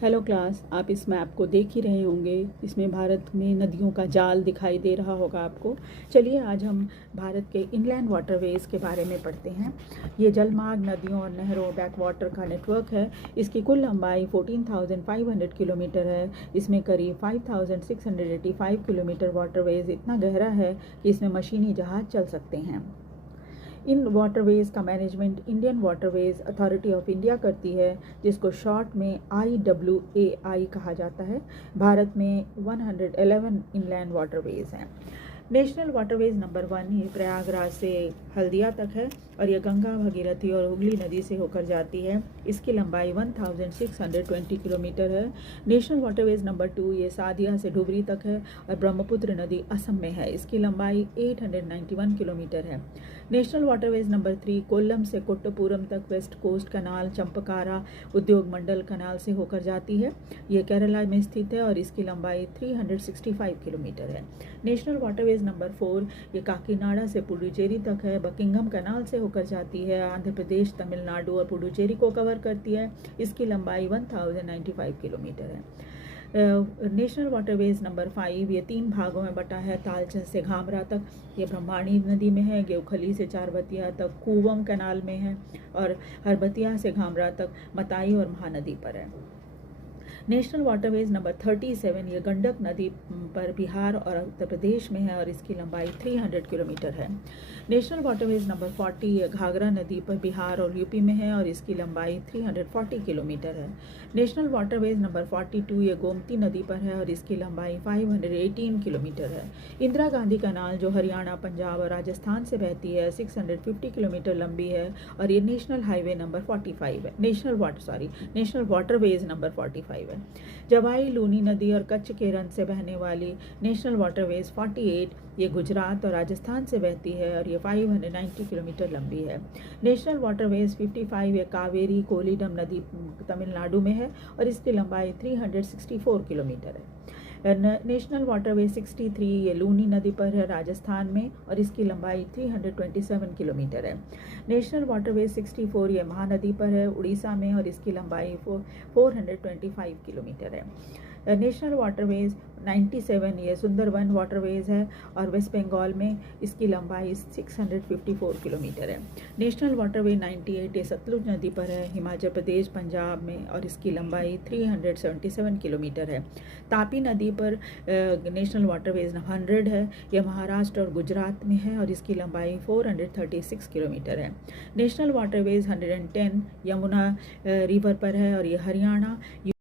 Hello class, आप इस map को देख ही रहे होंगे। इसमें भारत में नदियों का जाल दिखाई दे रहा होगा आपको। चलिए आज हम भारत के इनलैंड वाटरवेज के बारे में पढ़ते हैं। ये जलमार्ग नदियों और नहरों बैक वाटर का नेटवर्क है। इसकी कुल लंबाई 14,500 किलोमीटर है। इसमें करीब 5,685 किलोमीटर वाटरवेज इतना गहरा है कि इसमें मशीनी जहाज चल सकते हैं। इन वाटरवेज़ का management Indian waterways authority of India करती है, जिसको शॉर्ट में IWAI कहा जाता है। भारत में 111 इनलैंड वाटरवेज़ हैं। नेशनल वाटरवेज नंबर 1 ये प्रयागराज से हल्दिया तक है और यह गंगा, भगीरथी और हुगली नदी से होकर जाती है। इसकी लंबाई 1620 किलोमीटर है। नेशनल वाटरवेज नंबर 2 ये सादिया से डुबरी तक है और ब्रह्मपुत्र नदी असम में है। इसकी लंबाई 891 किलोमीटर है। नेशनल वाटरवेज नंबर 3 कोल्लम से कोट्टपुरम तक वेस्ट कोस्ट कनाल, चंपकारा उद्योग मंडल कनाल से होकर जाती है। ये केरला में स्थित है और इसकी लंबाई 365 किलोमीटर है। नेशनल वाटरवेज नंबर 4 ये काकीनाडा से पुडुचेरी तक है। बकिंगम कनाल से होकर जाती है। आंध्र प्रदेश, तमिलनाडु और पुडुचेरी को कवर करती है। इसकी लंबाई 1095 किलोमीटर है। नेशनल वाटरवेज नंबर 5 ये 3 भागों में बटा है। तालचन से घामरा तक ये ब्रह्माणी नदी में है। गेवखली से चारबतिया तक कूवम कनाल में है और हरबतिया से घामरा तक मताई और महानदी पर है। नेशनल वाटरवेज नंबर 37 ये गंडक नदी पर बिहार और उत्तर प्रदेश में है और इसकी लंबाई 300 किलोमीटर है। नेशनल वाटरवेज नंबर 40 ये घाघरा नदी पर बिहार और यूपी में है और इसकी लंबाई 340 किलोमीटर है। नेशनल वाटरवेज नंबर 42 ये गोमती नदी पर है और इसकी लंबाई 518 किलोमीटर है। इंदिरा गांधी कनाल जो हरियाणा, पंजाब और राजस्थान से बहती है 650 किलोमीटर लंबी है और ये नेशनल हाईवे नंबर 45 है। नेशनल वाटरवेज नंबर 45 है। जवाई, लूनी नदी और कच्छ के रन से बहने वाली नेशनल वाटरवेज 48 ये गुजरात और राजस्थान से बहती है और ये 590 किलोमीटर लंबी है। नेशनल वाटरवेज 55 ये कावेरी कोलिडम नदी तमिलनाडु में है और इसकी लंबाई 364 किलोमीटर है। नेशनल वाटरवेज 63 ये लूनी नदी पर है राजस्थान में और इसकी लंबाई 327 किलोमीटर है। नेशनल वाटरवेज 64 ये महानदी पर है उड़ीसा में और इसकी लंबाई 425 किलोमीटर है। नेशनल वाटरवेज 97 ये सुंदरवन वाटरवेज है और वेस्ट बंगाल में इसकी लंबाई 654 किलोमीटर है। नेशनल वाटरवे 98 ये सतलुज नदी पर है हिमाचल प्रदेश, पंजाब में और इसकी लंबाई 377 किलोमीटर है। तापी नदी पर नेशनल वाटरवेज 100 है। यह महाराष्ट्र और गुजरात में है और इसकी लंबाई 436 किलोमीटर है। नेशनल वाटरवेज 110 यमुना रिवर पर है और यह हरियाणा